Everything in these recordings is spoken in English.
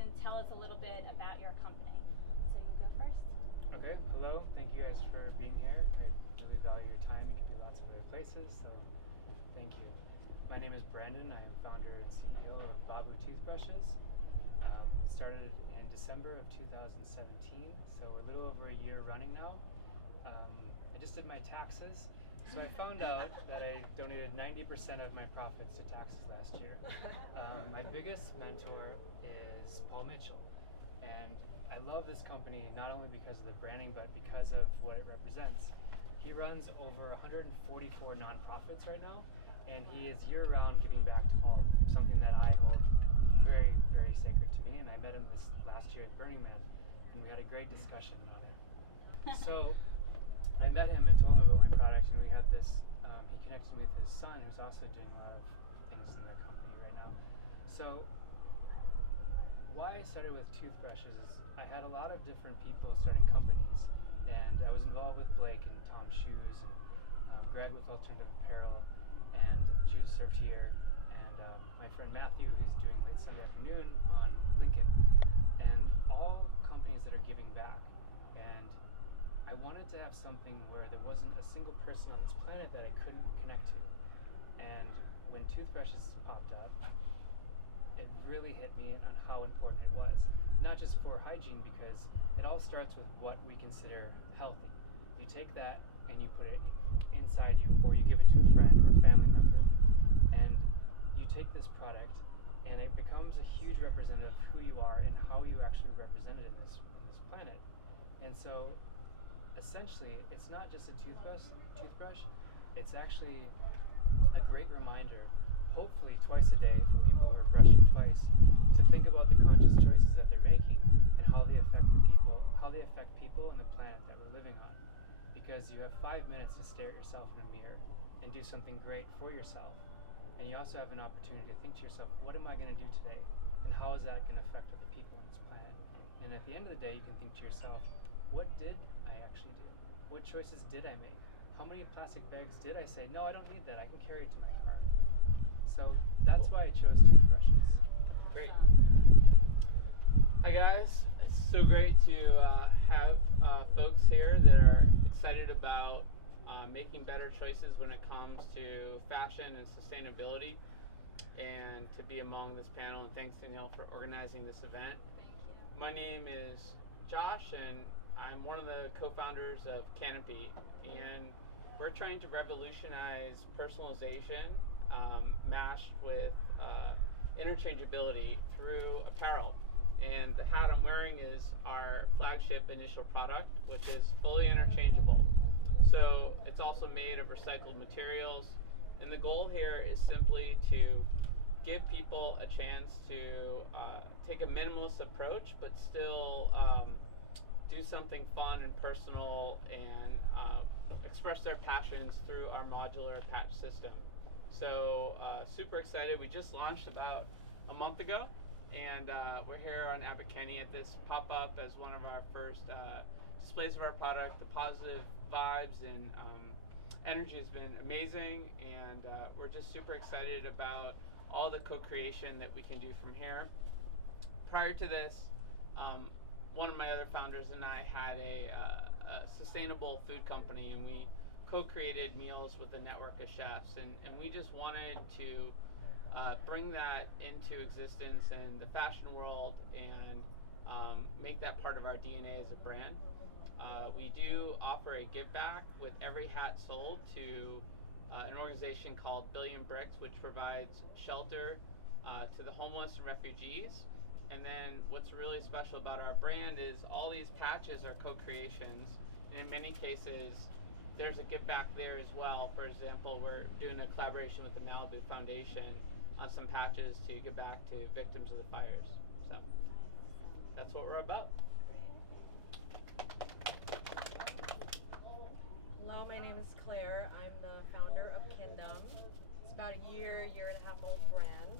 and tell us a little bit about your company. So you go first. Okay, hello. Thank you guys for being here. I really value your time. You could be lots of other places, so thank you. My name is Brandon. I am founder and CEO of Babu Toothbrushes. Started in December of 2017, so we're a little over a year running now. I just did my taxes, so I found out that I donated 90% of my profits to taxes last year. My biggest mentor is Paul Mitchell, and I love this company not only because of the branding, but because of what it represents. He runs over 144 nonprofits right now, and he is year-round giving back to all, something that I hold very, very sacred to me. And I met him this last year at Burning Man, and we had a great discussion on it. So I met him and told him about my product, and we had this, he connected me with his son, who's also doing a lot of things in their company right now. So why I started with toothbrushes is I had a lot of different people starting companies, and I was involved with Blake and Tom's Shoes, and Greg with Alternative Apparel, and Juice Served Here, and my friend Matthew, who's doing Late Sunday Afternoon on Lincoln, and all companies that are giving back. And I wanted to have something where there wasn't a single person on this planet that I couldn't connect to. And when toothbrushes popped up, it really hit me on how important it was. Not just for hygiene, because it all starts with what we consider healthy. You take that and you put it inside you, or you give it to a friend or a family member, and you take this product and it becomes a huge representative of who you are and how you actually represented in this planet. And so essentially it's not just a toothbrush, it's actually a great reminder, hopefully twice a day for people who are brushing twice, to think about the conscious choices that they're making and how they affect people and the planet that we're living on. Because you have 5 minutes to stare at yourself in a mirror and do something great for yourself. And you also have an opportunity to think to yourself, what am I going to do today? And how is that going to affect other people on this planet? And at the end of the day, you can think to yourself, what did I actually do? What choices did I make? How many plastic bags did I say, no, I don't need that, I can carry it to my car? So that's why I chose toothbrushes. Great. Hi guys, it's so great to have folks here that are excited about making better choices when it comes to fashion and sustainability, and to be among this panel. And thanks, Danielle, for organizing this event. Thank you. My name is Josh, and I'm one of the co-founders of Canopy, and we're trying to revolutionize personalization mashed with interchangeability through apparel. And the hat I'm wearing is our flagship initial product, which is fully interchangeable. So it's also made of recycled materials. And the goal here is simply to give people a chance to take a minimalist approach, but still do something fun and personal, and express their passions through our modular patch system. So super excited. We just launched about a month ago, and we're here on Abbot Kinney at this pop-up as one of our first displays of our product. The positive vibes and energy has been amazing, and we're just super excited about all the co-creation that we can do from here. Prior to this, one of my other founders and I had a sustainable food company, and we co-created meals with a network of chefs, and we just wanted to bring that into existence in the fashion world and make that part of our DNA as a brand. We do offer a give back with every hat sold to an organization called Billion Bricks, which provides shelter to the homeless and refugees. And then what's really special about our brand is all these patches are co-creations, and in many cases there's a give back there as well. For example, we're doing a collaboration with the Malibu Foundation on some patches to give back to victims of the fires. So that's what we're about. Hello, my name is Claire. I'm the founder of Kingdom. It's about a year and a half old brand.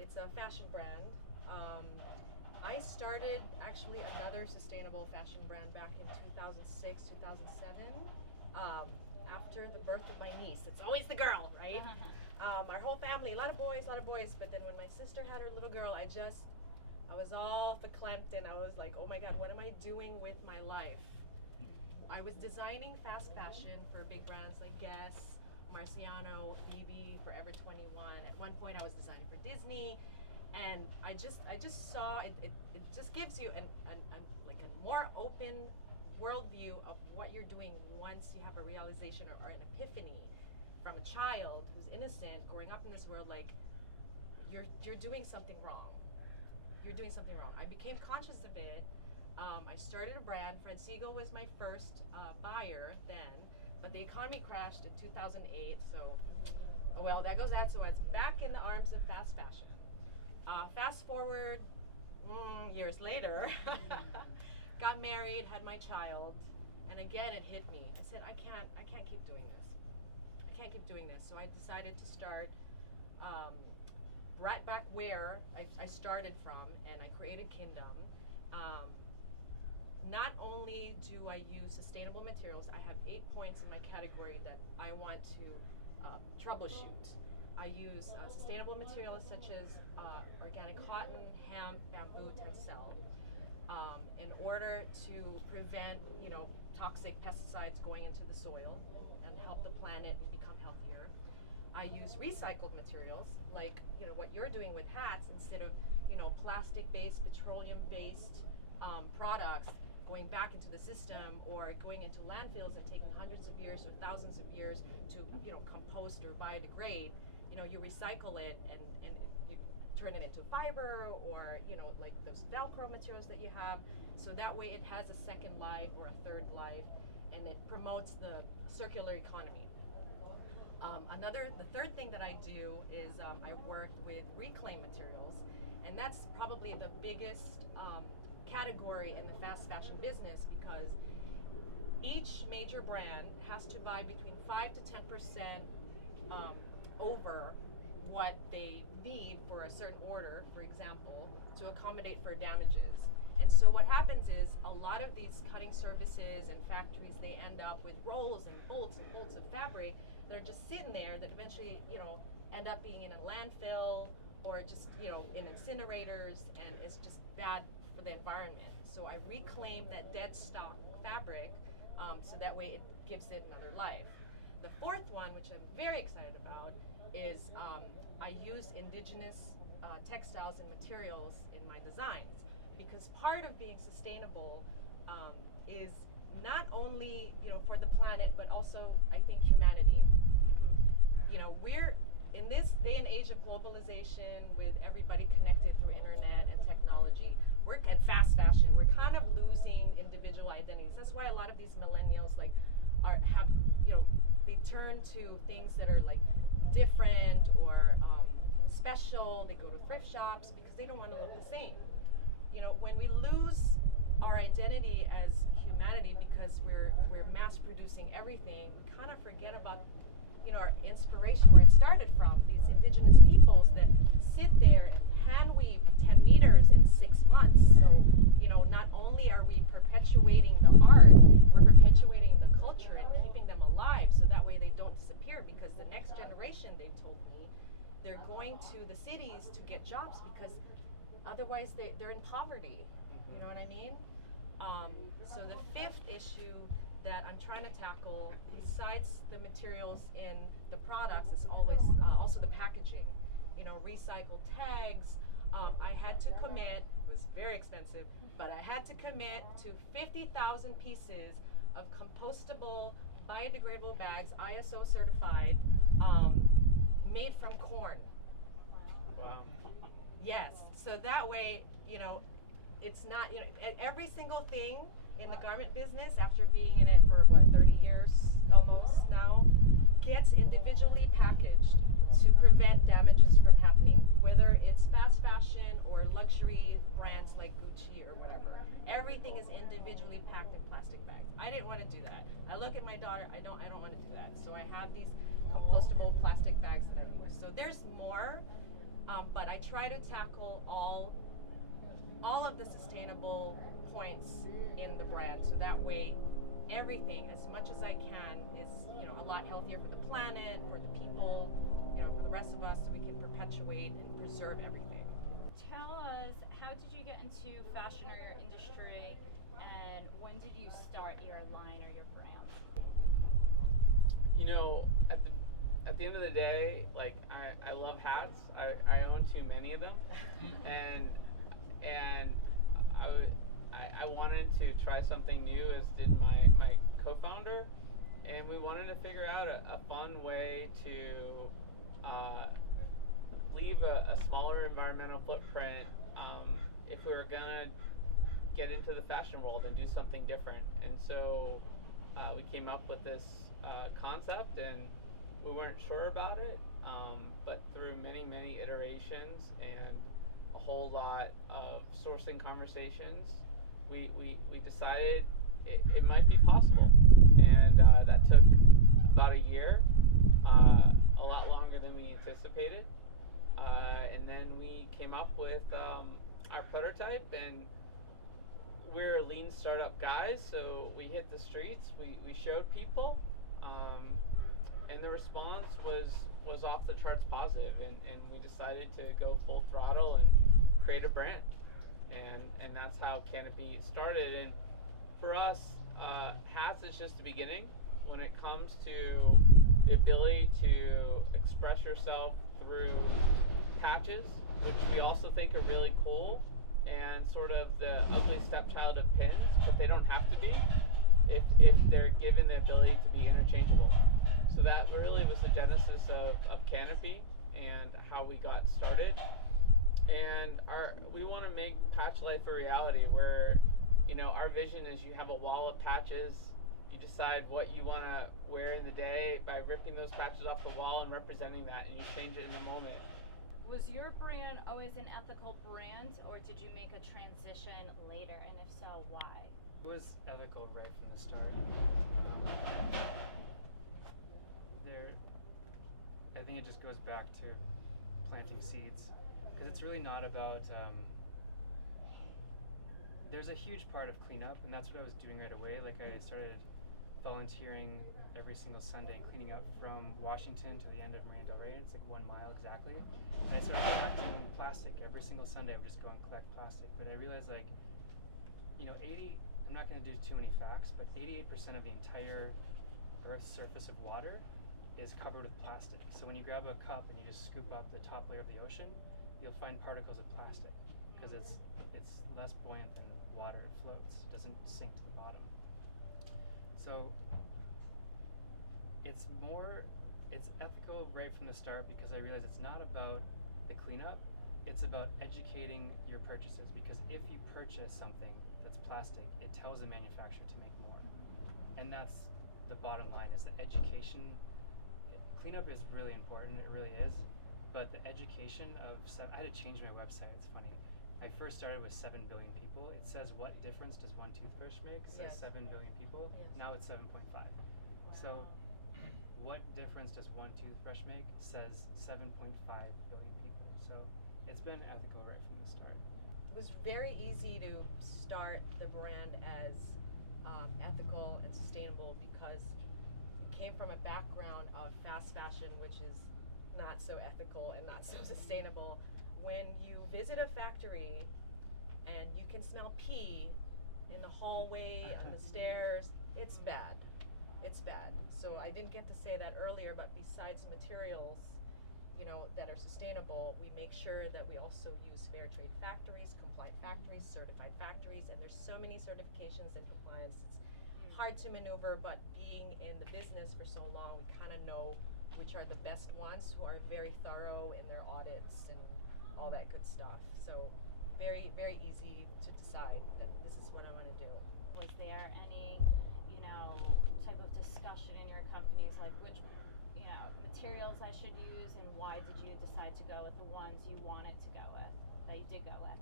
It's a fashion brand. I started actually another sustainable fashion brand back in 2006, 2007, after the birth of my niece. It's always the girl, right? Our whole family, a lot of boys, but then when my sister had her little girl, I just I was all verklempt and I was like, oh my God, what am I doing with my life? I was designing fast fashion for big brands like Guess, Marciano, BB, Forever 21. At one point I was designing for Disney, and I just saw it just gives you like a more open worldview of what you're doing once you have a realization or an epiphany from a child who's innocent growing up in this world, like you're doing something wrong. You're doing something wrong. I became conscious of it. I started a brand. Fred Siegel was my first buyer then, but the economy crashed in 2008. So, well, that goes that. So it's back in the arms of fast fashion. Fast forward years later, got married, had my child, and again it hit me. I said, I can't keep doing this. I can't keep doing this. So I decided to start right back where I started from, and I created Kingdom. Not only do I use sustainable materials, I have 8 points in my category that I want to troubleshoot. I use sustainable materials such as organic cotton, hemp, bamboo, tencel, in order to prevent, toxic pesticides going into the soil and help the planet become healthier. I use recycled materials like what you're doing with hats, instead of plastic-based, petroleum-based products going back into the system or going into landfills and taking hundreds of years or thousands of years to compost or biodegrade. You recycle it and you turn it into fiber, or like those Velcro materials that you have, so that way it has a second life or a third life, and it promotes the circular economy. The third thing that I do is I work with reclaimed materials, and that's probably the biggest category in the fast fashion business, because each major brand has to buy between 5 to 10% over what they need for a certain order, for example, to accommodate for damages. And so what happens is a lot of these cutting services and factories, they end up with rolls and bolts of fabric that are just sitting there that eventually, end up being in a landfill or just, in incinerators, and it's just bad for the environment. So I reclaim that dead stock fabric, so that way it gives it another life. The fourth one, which I'm very excited about, is I use indigenous textiles and materials in my designs, because part of being sustainable is not only for the planet, but also I think humanity. We're in this day and age of globalization, with everybody connected through internet and technology. We're at fast fashion. We're kind of losing individual identities. That's why a lot of these millennials they turn to things that are like different or special. They go to thrift shops because they don't want to look the same. When we lose our identity as humanity because we're mass producing everything, we kind of forget about our inspiration, where it started from, these indigenous peoples that sit there and hand weave 10 meters in 6 months. So not only are we perpetuating the art, we're perpetuating the culture and keeping them alive, so that way they don't disappear, because the next generation, they've told me, they're going to the cities to get jobs, because otherwise they're in poverty. You know what I mean? So the fifth issue that I'm trying to tackle, besides the materials in the products, is always also the packaging. Recycled tags. I had to commit, it was very expensive, but I had to commit to 50,000 pieces of compostable, biodegradable bags, ISO certified, made from corn. Wow. Yes, so that way, it's not, every single thing in the garment business, after being in it for 30 years almost now, gets individually packaged to prevent damages from happening, whether it's fast fashion or luxury brands like Gucci or whatever. Everything is individually packed in plastic bags. I didn't want to do that. I look at my daughter, I don't want to do that. So I have these compostable plastic bags that I use. So there's more, but I try to tackle all of the sustainable points in the brand, so that way everything, as much as I can, is a lot healthier for the planet, for the people, for the rest of us, so we can perpetuate and preserve everything. tell us, how did you get into fashion or your industry, and when did you start your line or your brand? You know, at the end of the day, like I love hats. I own too many of them, and I wanted to try something new, as did my co-founder, and we wanted to figure out a fun way to leave a smaller environmental footprint if we were gonna get into the fashion world and do something different. And so we came up with this concept, and we weren't sure about it, but through many iterations and a whole lot of sourcing conversations, we decided it might be possible. And that took about a year, a lot longer than we anticipated. And then we came up with our prototype, and we're lean startup guys, so we hit the streets, we showed people, and the response was off the charts positive, and we decided to go full throttle and create a brand, and that's how Canopy started. And for us, hats is just the beginning. When it comes to the ability to express yourself through patches, which we also think are really cool, and sort of the ugly stepchild of pins, but they don't have to be if they're given the ability to be interchangeable. So that really was the genesis of Canopy and how we got started. And we want to make patch life a reality, where, you know, our vision is you have a wall of patches. You decide what you want to wear in the day by ripping those patches off the wall and representing that, and you change it in a moment. Was your brand always an ethical brand, or did you make a transition later, and if so, why? It was ethical right from the start. I think it just goes back to planting seeds, because it's really not about. There's a huge part of cleanup, and that's what I was doing right away. Like, I started volunteering every single Sunday and cleaning up from Washington to the end of Marina Del Rey. It's like 1 mile exactly. And I started collecting plastic every single Sunday. I would just go and collect plastic. But I realized, like, you know, I'm not going to do too many facts, but 88% of the entire Earth's surface of water is covered with plastic. So when you grab a cup and you just scoop up the top layer of the ocean, you'll find particles of plastic, because it's less buoyant than water. It floats, it doesn't sink to the bottom. So it's ethical right from the start, because I realized it's not about the cleanup, it's about educating your purchases. Because if you purchase something that's plastic, it tells the manufacturer to make more. And that's the bottom line, is the education. Cleanup is really important, it really is, but the education of, I had to change my website, it's funny. I first started with 7 billion people. It says, what difference does one toothbrush make? It says 7 billion people. Yes. Now it's 7.5. So what difference does one toothbrush make? It says 7.5 billion people. So it's been ethical right from the start. It was very easy to start the brand as ethical and sustainable, because it came from a background of fast fashion, which is not so ethical and not so sustainable. When you visit a factory and you can smell pee in the hallway, on the stairs, it's bad. It's bad. So I didn't get to say that earlier, but besides materials, you know, that are sustainable, we make sure that we also use fair trade factories, compliant factories, certified factories, and there's so many certifications and compliance. It's hard to maneuver, but being in the business for so long, we kind of know which are the best ones, who are very thorough in their audits and all that good stuff. So very easy to decide that this is what I want to do. Was there any, you know, type of discussion in your companies, like which, you know, materials I should use, and why did you decide to go with the ones you wanted to go with, that you did go with?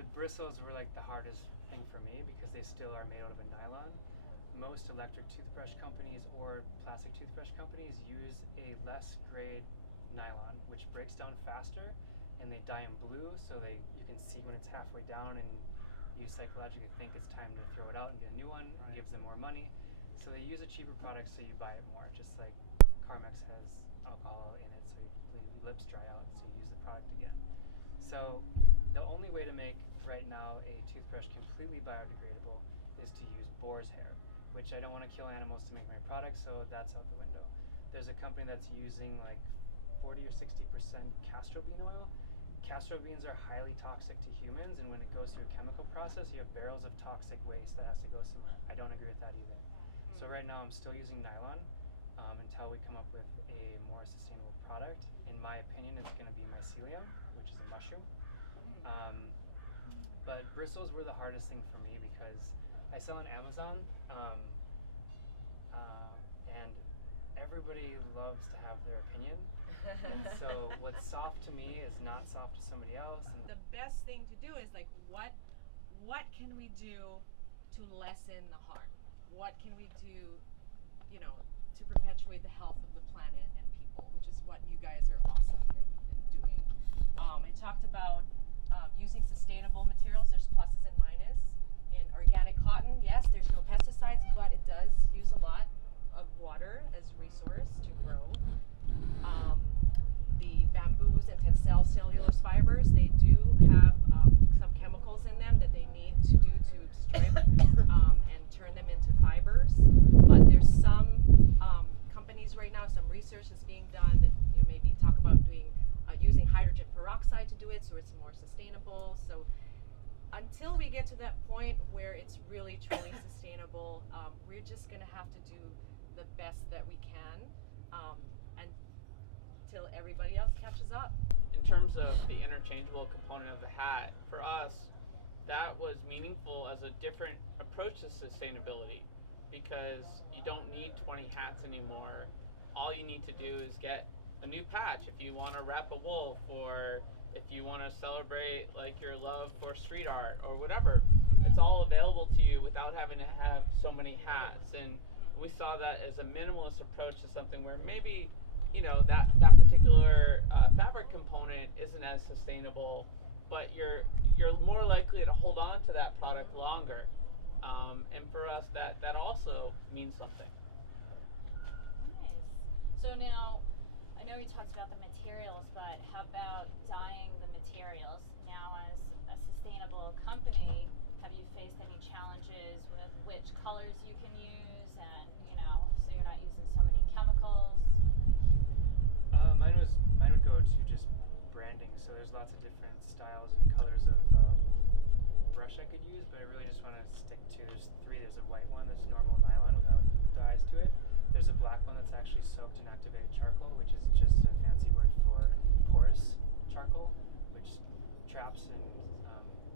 The bristles were like the hardest thing for me, because they still are made out of a nylon. Most electric toothbrush companies or plastic toothbrush companies use a less grade nylon, which breaks down faster, and they dye in blue, so you can see when it's halfway down, and you psychologically think it's time to throw it out and get a new one. It gives them more money, so they use a cheaper product, so you buy it more. Just like Carmex has alcohol in it, so your lips dry out, so you use the product again. toothbrush completely biodegradable is to use boar's hair, which I don't want to kill animals to make my product, so that's out the window. There's a company that's using like 40 or 60% castor bean oil. Castor beans are highly toxic to humans, and when it goes through a chemical process, you have barrels of toxic waste that has to go somewhere. I don't agree with that either. So right now I'm still using nylon until we come up with a more sustainable product. In my opinion, it's going to be mycelium, which is a mushroom. But bristles were the hardest thing for me because I sell on Amazon, and everybody loves to have their opinion. And so what's soft to me is not soft to somebody else. And The best thing to do is like what can we do to lessen the harm? What can we do, to perpetuate the health of the planet and people, which is what you guys are awesome in doing. I talked about using sustainable materials. There's pluses and minuses. In organic cotton, yes, there's no pesticides, but it does use a lot of water as resource to grow. The bamboos and tencel cellulose fibers, they do have some chemicals in them that they need to do to strip and turn them into fibers. But there's some companies right now, some research is being done that maybe talk about using hydrogen peroxide to do it, so it's more sustainable. So until we get to that point where it's really truly sustainable, we're just going to have to do the best that we can until everybody else catches up. In terms of the interchangeable component of the hat, for us, that was meaningful as a different approach to sustainability because you don't need 20 hats anymore. All you need to do is get a new patch if you want to wrap a wolf, or if you want to celebrate like your love for street art or whatever. It's all available to you without having to have so many hats. And we saw that as a minimalist approach to something where maybe that particular fabric component isn't as sustainable, but you're more likely to hold on to that product longer. And for us, that also means something. Nice. So now, I know you talked about the materials, but how about dyeing the materials? Now, as a sustainable company, have you faced any challenges with which colors you can use, and so you're not using so many chemicals? Mine would go to just branding. So there's lots of different styles and colors of brush I could use, but I really just want to stick to. There's three. There's a white one that's normal nylon without dyes to it. There's a black one that's actually soaked in activated charcoal, which is just a fancy word for porous charcoal, which traps and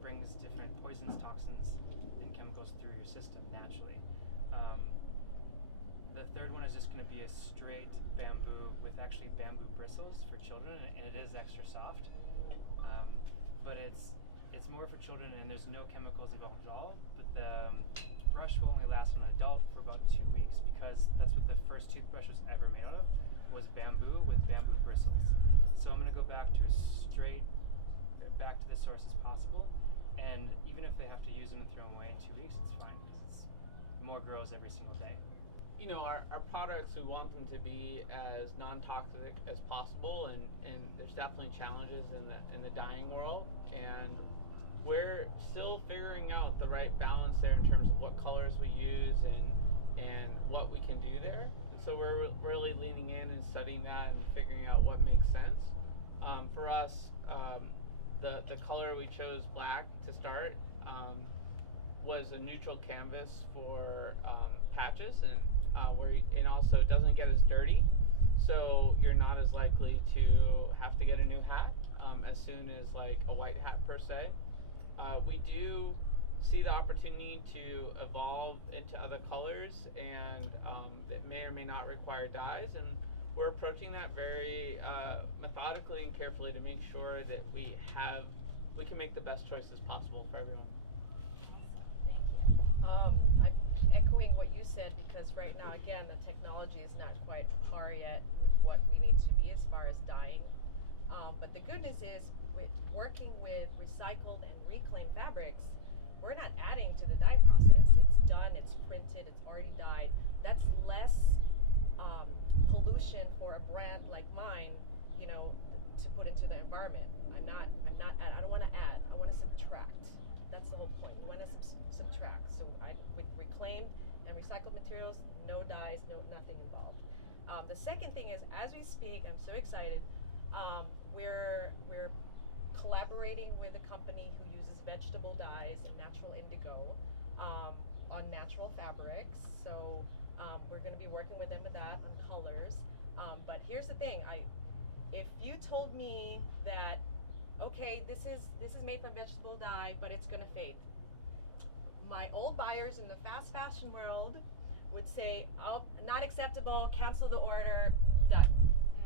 brings different poisons, toxins, and chemicals through your system naturally. The third one is just going to be a straight bamboo with actually bamboo bristles for children, and it is extra soft. But it's more for children, and there's no chemicals involved at all. But the brush will only last on an adult for about 2 weeks because that's what the first toothbrush was ever made out of, was bamboo with bamboo bristles. So I'm going to go back to the source as possible, and even if they have to use them and throw them away in 2 weeks, it's fine because more grows every single day. Our products, we want them to be as non-toxic as possible, and there's definitely challenges in the dyeing world, and we're still figuring out the right balance there in terms of what colors we use and what we can do there. And so we're really leaning in and studying that and figuring out what makes sense. For us, the color we chose, black, to start, was a neutral canvas for patches, and and also it doesn't get as dirty, so you're not as likely to have to get a new hat as soon as like a white hat per se. We do see the opportunity to evolve into other colors, and that may or may not require dyes, and we're approaching that very methodically and carefully to make sure that we can make the best choices possible for everyone. Awesome. Thank you. I'm echoing what you said because right now, again, the technology is not quite par yet with what we need to be as far as dyeing. But the good news is, with working with recycled and reclaimed fabrics, we're not adding to the dye process. It's done, it's printed, it's already dyed. That's less pollution for a brand like mine, to put into the environment. I don't want to add, I want to subtract. That's the whole point. We want to subtract. So with reclaimed and recycled materials, no dyes, nothing involved. The second thing is, as we speak, I'm so excited. We're collaborating with a company who uses vegetable dyes and natural indigo on natural fabrics. So we're going to be working with them with that on colors. But here's the thing: if you told me that, okay, this is made from vegetable dye, but it's going to fade, my old buyers in the fast fashion world would say, oh, not acceptable, cancel the order, done,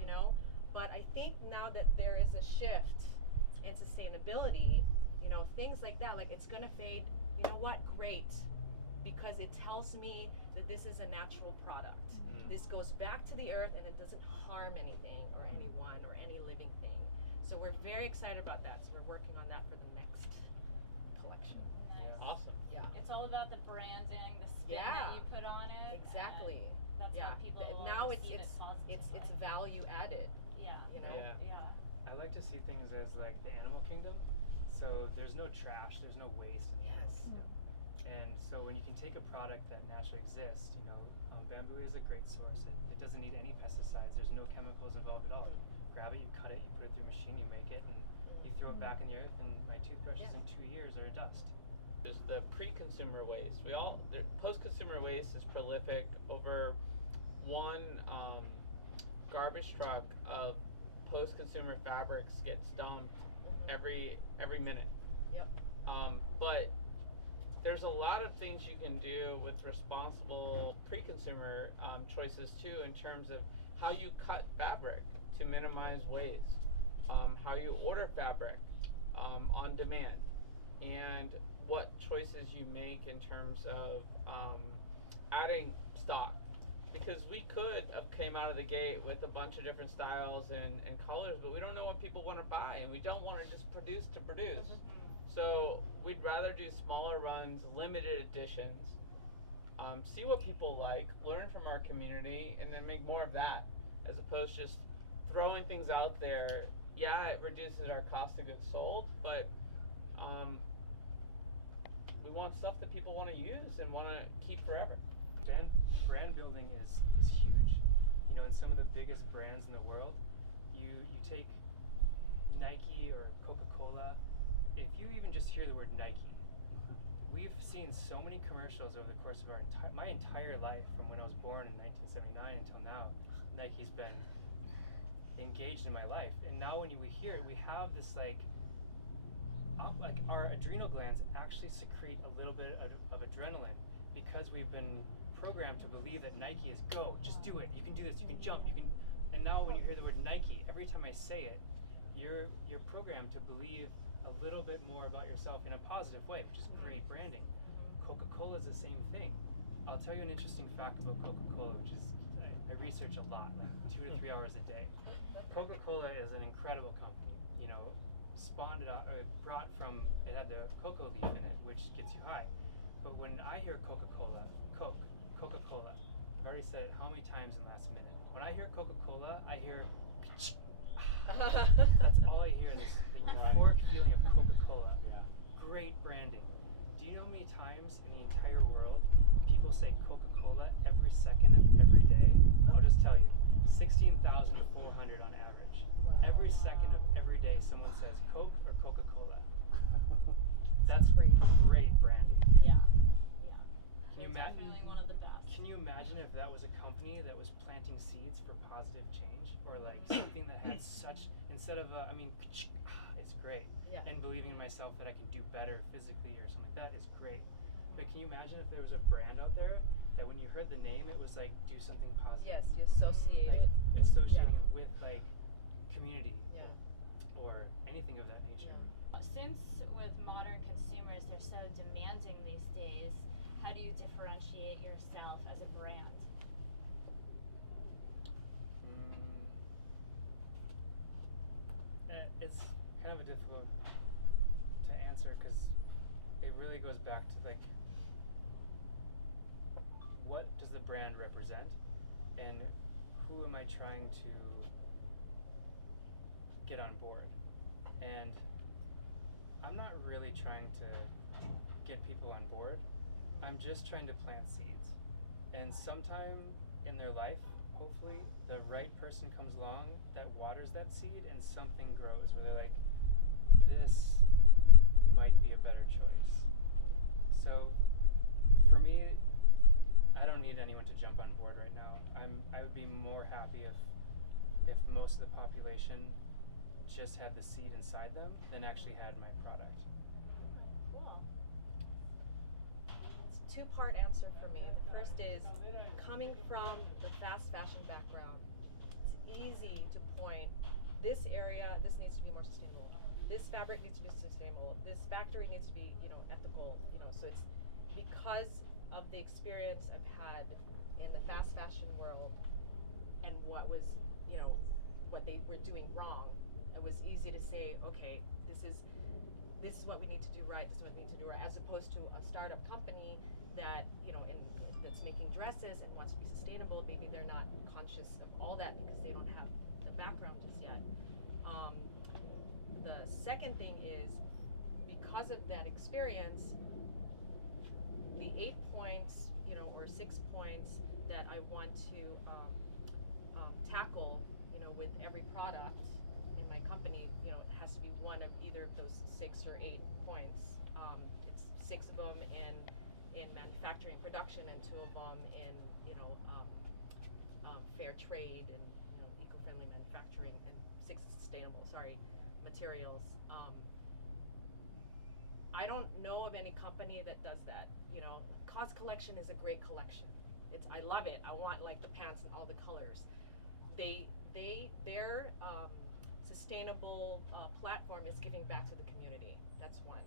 you know? But I think now that there is a shift in sustainability, you know, things like that, like it's gonna fade, you know what, great, because it tells me that this is a natural product. This goes back to the earth and it doesn't harm anything or anyone or any living thing. So we're very excited about that, so we're working on that for the next collection. Nice. Awesome. Yeah. It's all about the branding, the spin that you put on it. Exactly. And that's Yeah. how people will Now receive it positively. it's value added, yeah. you know? Yeah. Yeah. I like to see things as like the animal kingdom. So there's no trash, there's no waste in the animal kingdom. And so when you can take a product that naturally exists, you know, bamboo is a great source. It doesn't need any pesticides. There's no chemicals involved at all. You grab it, you cut it, you put it through a machine, you make it, and you throw it back in the earth. And my toothbrushes in 2 years are dust. There's the pre-consumer waste. Post-consumer waste is prolific. Over one garbage truck of post-consumer fabrics gets dumped every minute. Yep. But there's a lot of things you can do with responsible pre-consumer choices too, in terms of how you cut fabric to minimize waste, how you order fabric on demand, and what choices you make in terms of adding stock. Because we could have came out of the gate with a bunch of different styles and colors, but we don't know what people want to buy, and we don't want to just produce to produce. So we'd rather do smaller runs, limited editions, see what people like, learn from our community, and then make more of that, as opposed to just throwing things out there. Yeah, it reduces our cost of goods sold, but we want stuff that people want to use and want to keep forever. Brand building is huge. You know, in some of the biggest brands in the world, you take Nike or Coca-Cola. If you even just hear the word Nike, we've seen so many commercials over the course of my entire life, from when I was born in 1979 until now. Nike's been engaged in my life, and now when we hear it, we have this like our adrenal glands actually secrete a little bit of adrenaline, because we've been programmed to believe that Nike is go, just do it, you can do this, you can jump, you can. And now when you hear the word Nike, every time I say it, you're programmed to believe a little bit more about yourself in a positive way, which is great branding. Coca-Cola is the same thing. I'll tell you an interesting fact about Coca-Cola, which is I research a lot, like 2 to 3 hours a day. Coca-Cola is an incredible company. You know, spawned it out, brought from, it had the cocoa leaf in it, which gets you high. But when I hear Coca-Cola, Coca-Cola, I've already said it how many times in the last minute. When I hear Coca-Cola, I hear that's all I hear, this the euphoric feeling of Coca-Cola. Yeah. Great branding. Do you know how many times in the entire world people say Coca-Cola every second of every day? I'll just tell you, 16,400 on average. Wow. Every second of every day someone says Coke or Coca-Cola. That's great. Great branding. Yeah. Yeah. Can you They're definitely one of the best. Can you imagine if that was a company that was planting seeds for positive change? Or like something that had such, instead of it's great. Yeah. And believing in myself that I can do better physically or something like that is great. But can you imagine if there was a brand out there that when you heard the name, it was like, do something positive? Yes, you associate Like it. associating it with like community. Yeah. Or anything of that nature. Yeah. Since with modern consumers, they're so demanding these days, how do you differentiate yourself as a brand? It's kind of difficult to answer, because it really goes back to like, what does the brand represent, and who am I trying to get on board? And I'm not really trying to get people on board. I'm just trying to plant seeds. And sometime in their life, hopefully, the right person comes along that waters that seed and something grows where they're like, this might be a better choice. So for me, I don't need anyone to jump on board right now. I would be more happy if most of the population just had the seed inside them than actually had my product. Cool. It's a two-part answer for me. The first is coming from the fast fashion background. It's easy to point this area. This needs to be more sustainable. This fabric needs to be sustainable. This factory needs to be, ethical. So it's because of the experience I've had in the fast fashion world and what was, what they were doing wrong. It was easy to say, okay, this is what we need to do right. This is what we need to do right, as opposed to a startup company that that's making dresses and wants to be sustainable. Maybe they're not conscious of all that because they don't have the background just yet. The second thing is, because of that experience, the 8 points, or 6 points that I want to tackle, with every product in my company, it has to be one of either of those 6 or 8 points. It's 6 of them in manufacturing production and 2 of them in, fair trade and, eco-friendly manufacturing, and 6 sustainable, materials. I don't know of any company that does that. Cause Collection is a great collection. I love it. I want like the pants and all the colors. Their sustainable platform is giving back to the community. That's one.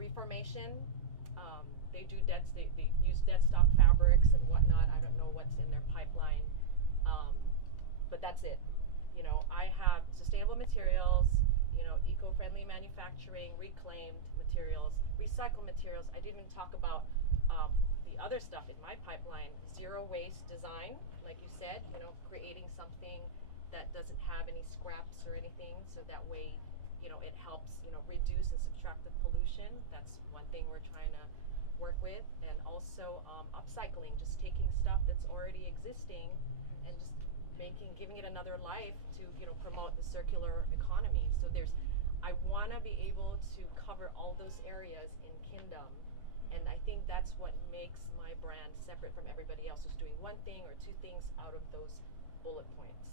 Reformation. They use dead stock fabrics and whatnot. I don't know what's in their pipeline, but that's it. I have sustainable materials. Eco-friendly manufacturing, reclaimed materials, recycled materials. I didn't even talk about the other stuff in my pipeline. Zero waste design, like you said. Creating something that doesn't have any scraps or anything, so that way, it helps, reduce and subtract the pollution. That's one thing we're trying to work with. And also upcycling, just taking stuff that's already existing and just giving it another life to, promote the circular economy. So I want to be able to cover all those areas in Kingdom, and I think that's what makes my brand separate from everybody else who's doing one thing or 2 things out of those bullet points.